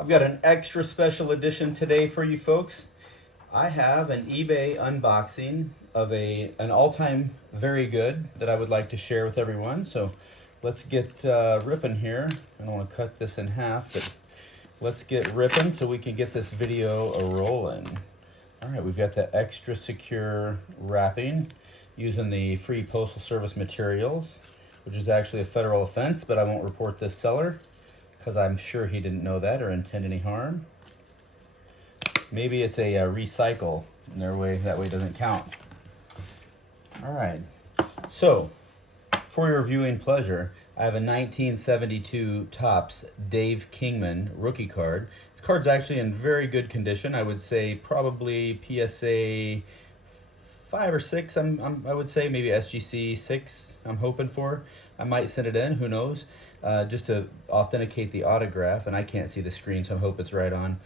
I've got an extra special edition today for you folks. I have an eBay unboxing of an all-time very good that I would like to share with everyone. So let's get ripping here. I don't want to cut this in half, but let's get ripping so we can get this video a-rolling. All right, we've got the extra secure wrapping using the free Postal Service materials, which is actually a federal offense, but I won't report this seller because I'm sure he didn't know that or intend any harm. Maybe it's a recycle, and that way it doesn't count. All right, so for your viewing pleasure, I have a 1972 Topps Dave Kingman rookie card. This card's actually in very good condition. I would say probably PSA 5 or 6. I would say maybe SGC 6. I'm hoping for. I might send it in. Who knows? Just to authenticate the autograph, and I can't see the screen, so I hope it's right on.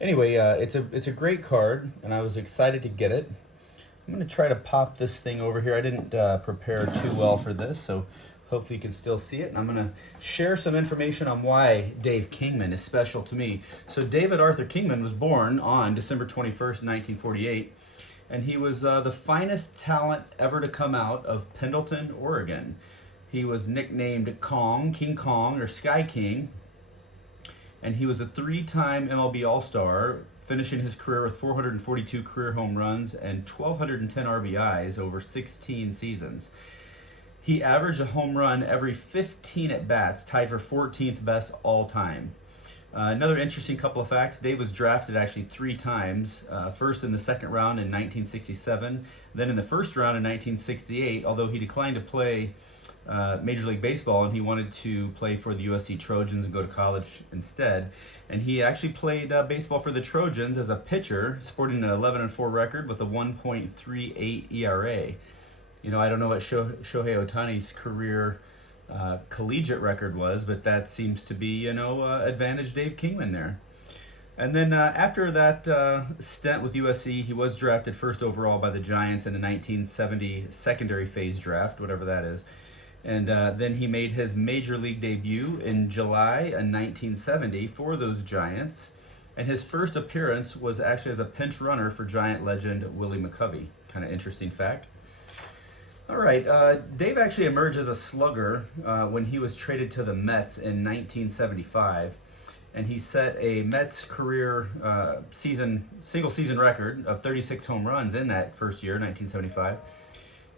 Anyway, it's a great card, and I was excited to get it. I'm going to try to pop this thing over here. I didn't prepare too well for this, so hopefully you can still see it. And I'm going to share some information on why Dave Kingman is special to me. So David Arthur Kingman was born on December 21st, 1948, and he was the finest talent ever to come out of Pendleton, Oregon. He was nicknamed Kong, King Kong, or Sky King, and he was a 3-time MLB All-Star, finishing his career with 442 career home runs and 1,210 RBIs over 16 seasons. He averaged a home run every 15 at-bats, tied for 14th best all-time. Another interesting couple of facts, Dave was drafted actually 3 times, first in the second round in 1967, then in the first round in 1968, although he declined to play Major League Baseball, and he wanted to play for the USC Trojans and go to college instead. And he actually played baseball for the Trojans as a pitcher, sporting an 11-4 record with a 1.38 ERA. You know, I don't know what Shohei Ohtani's career collegiate record was, but that seems to be, advantage Dave Kingman there. And then after that stint with USC, he was drafted first overall by the Giants in the 1970 secondary phase draft, whatever that is. And then he made his major league debut in July in 1970 for those Giants. And his first appearance was actually as a pinch runner for Giant legend Willie McCovey. Kind of interesting fact. All right, Dave actually emerged as a slugger when he was traded to the Mets in 1975. And he set a Mets career single season record of 36 home runs in that first year, 1975.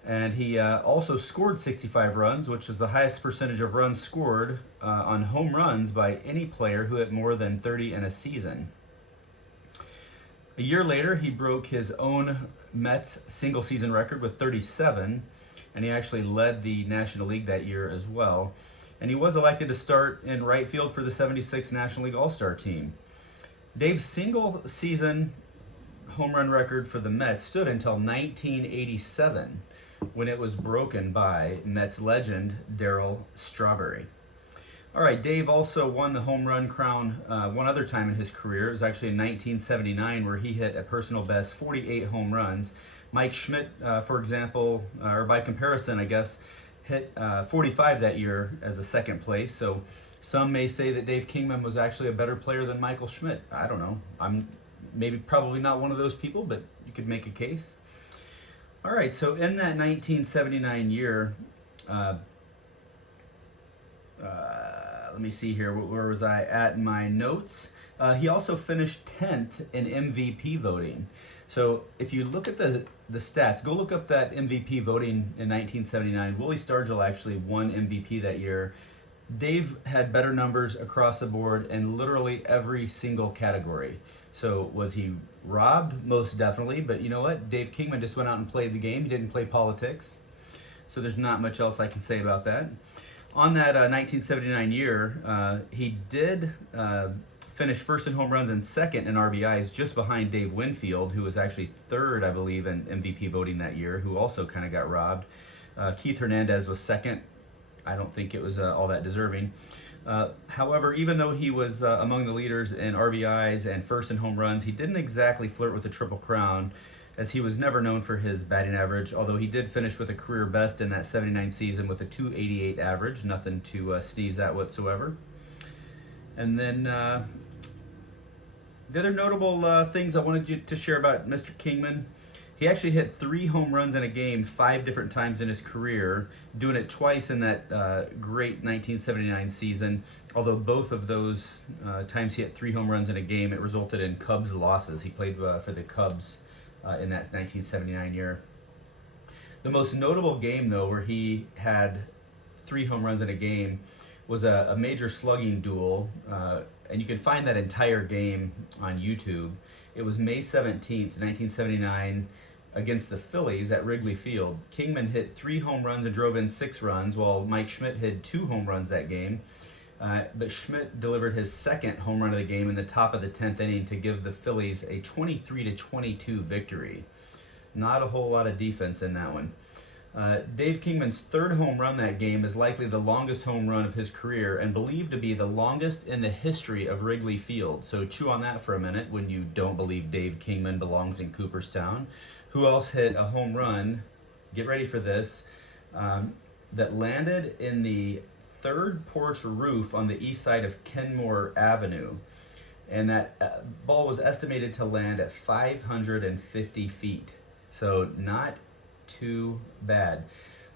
And he also scored 65 runs, which is the highest percentage of runs scored on home runs by any player who hit more than 30 in a season. A year later, he broke his own Mets single season record with 37, and he actually led the National League that year as well. And he was elected to start in right field for the 76 National League All-Star team. Dave's single season home run record for the Mets stood until 1987, when it was broken by Mets legend Darryl Strawberry. All right, Dave also won the home run crown one other time in his career. It was actually in 1979, where he hit a personal best 48 home runs. Mike Schmidt, for example, or by comparison, I guess, hit 45 that year as a second place. So some may say that Dave Kingman was actually a better player than Michael Schmidt. I don't know. I'm probably not one of those people, but you could make a case. All right, so in that 1979 year, let me see here, where was I at in my notes? He also finished 10th in MVP voting. So if you look at the stats, go look up that MVP voting in 1979. Willie Stargell actually won MVP that year. Dave had better numbers across the board in literally every single category. So was he robbed? Most definitely. But you know what? Dave Kingman just went out and played the game. He didn't play politics. So there's not much else I can say about that. On that 1979 year, he did finish first in home runs and second in RBIs, just behind Dave Winfield, who was actually third, I believe, in MVP voting that year, who also kind of got robbed. Keith Hernandez was second. I don't think it was all that deserving. However, even though he was among the leaders in RBIs and first in home runs, he didn't exactly flirt with the Triple Crown, as he was never known for his batting average, although he did finish with a career best in that 79 season with a .288 average, nothing to sneeze at whatsoever. And then The other notable things I wanted you to share about Mr. Kingman, he actually hit 3 home runs in a game 5 different times in his career, doing it twice in that great 1979 season. Although both of those times he hit 3 home runs in a game, it resulted in Cubs losses. He played for the Cubs in that 1979 year. The most notable game, though, where he had 3 home runs in a game was a major slugging duel, and you can find that entire game on YouTube. It was May 17th, 1979, against the Phillies at Wrigley Field. Kingman hit 3 home runs and drove in 6 runs, while Mike Schmidt hit 2 home runs that game. But Schmidt delivered his second home run of the game in the top of the 10th inning to give the Phillies a 23-22 victory. Not a whole lot of defense in that one. Dave Kingman's 3rd home run that game is likely the longest home run of his career and believed to be the longest in the history of Wrigley Field. So chew on that for a minute when you don't believe Dave Kingman belongs in Cooperstown. Who else hit a home run, get ready for this, that landed in the 3rd porch roof on the east side of Kenmore Avenue? And that ball was estimated to land at 550 feet. So not too bad.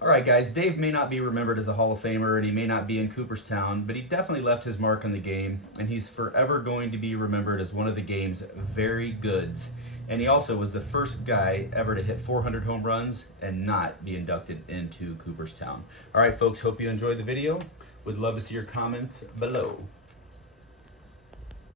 All right, guys, Dave may not be remembered as a Hall of Famer, and he may not be in Cooperstown, but he definitely left his mark on the game, and he's forever going to be remembered as one of the game's very goods. And he also was the first guy ever to hit 400 home runs and not be inducted into Cooperstown. All right, folks, hope you enjoyed the video. Would love to see your comments below.